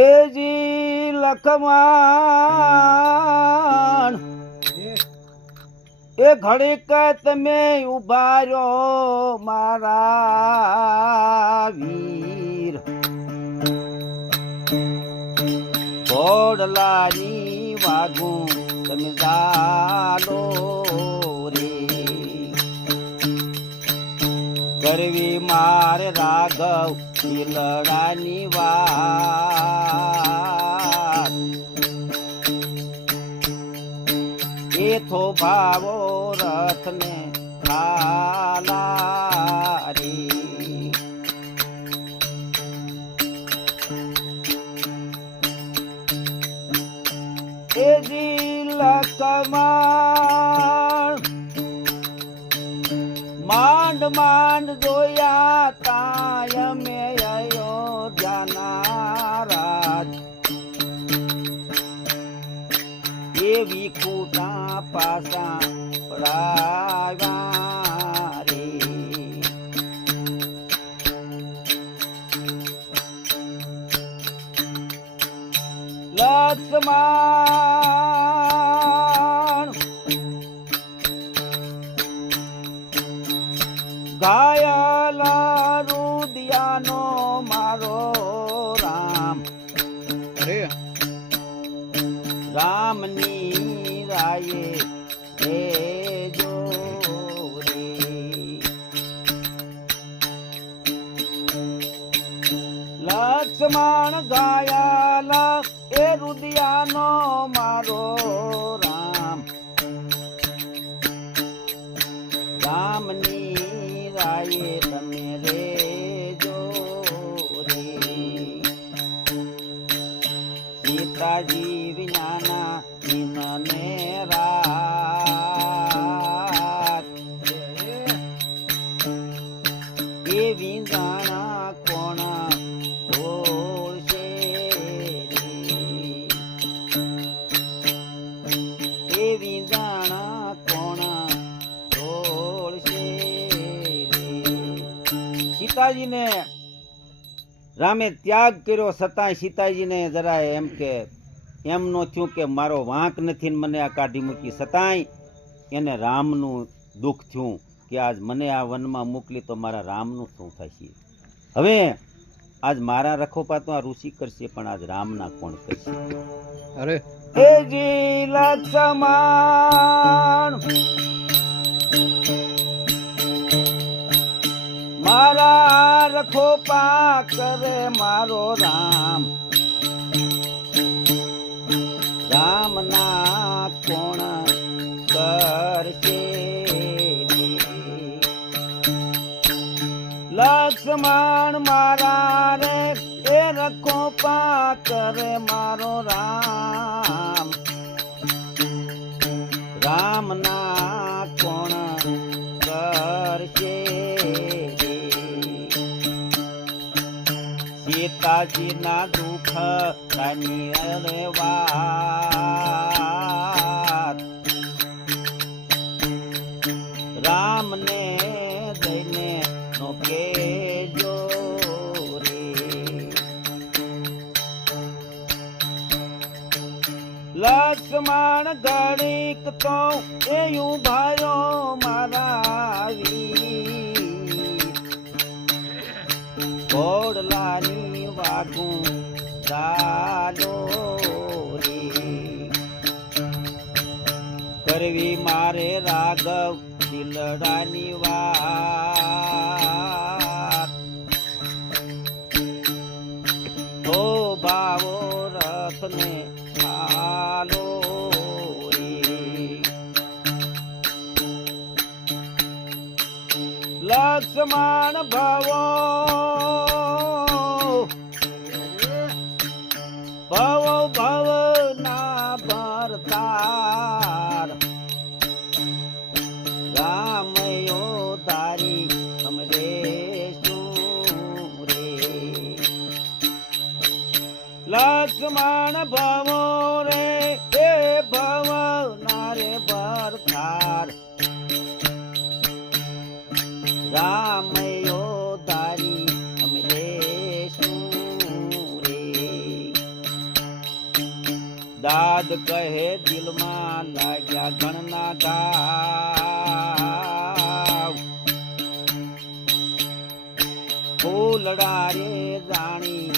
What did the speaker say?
એજી લખવાણ એ ઘડીક તમે ઉભા રહ્યો મારા વીર ઘોડલાની વાગું તમે ચાલો રે કરવી મારે રાઘવ લડાની વાત એ થો ભાવો રથને ખાલા રે એ લકમાણ માંડ માંડ જોયા તાય મે અયોધ્યાના રાજ એવી કૂટા પાસા પડાવ્યા રે લક્ષ્મણ ઘાયલા રુદિયાનો મારો રામ રામની રાયે જો રે લક્ષ્મણ ઘાયલા એ રુદિયાનો મારો રામ રામની રાયે તમે રે જો રે સીતાજી વિનાના દિનને રાત એ વિંજાણા કોણા તોડશે એ વિંજાણા કોણા સીતાજીને રામે ત્યાગ કર્યો છતાંય સીતાજીને જરા એમ કે એમ નો થયું કે મારો વાંક નથી ને મને આ કાઢી મૂકી છતાંય એને રામનું દુઃખ થયું કે આજ મને આ વનમાં મોકલી તો મારા રામનું શું થશે હવે આજ મારા રખોપા તો આ ઋષિ કરશે પણ આજ રામના કોણ કરશે અરે એ જી લક્ષ્મણ મારા રખોપા કરે મારો રામ રામના કોણ કરશે લક્ષ્મણ મારા રે એ રખોપા કરે મારો રામ રામના કોણ કરશે સીતાજીના દુઃખ કાની અરે વાત રામને દઈને નો કેજો રે લક્ષ્મણ ઘડીક તો એ ઉભાયો મારા વીર ઘોડલાની વાગું ચાલો રે કરવી મારે રાઘવ દિલડાની વાત તો ભાવો રથને ચાલો રે લક્ષ્મણ ભવો ભવો ભવ ના ભરતાર રામયો તારી અમરે શું રે લક્ષ્મણ ભવો રે એ ભવ ના રે ભરતાર રામયો તારી અમરે શું રે દાદ કહે દિલમાં લાગ્યા ગણના ઘાવ ફૂલડા રે જાણી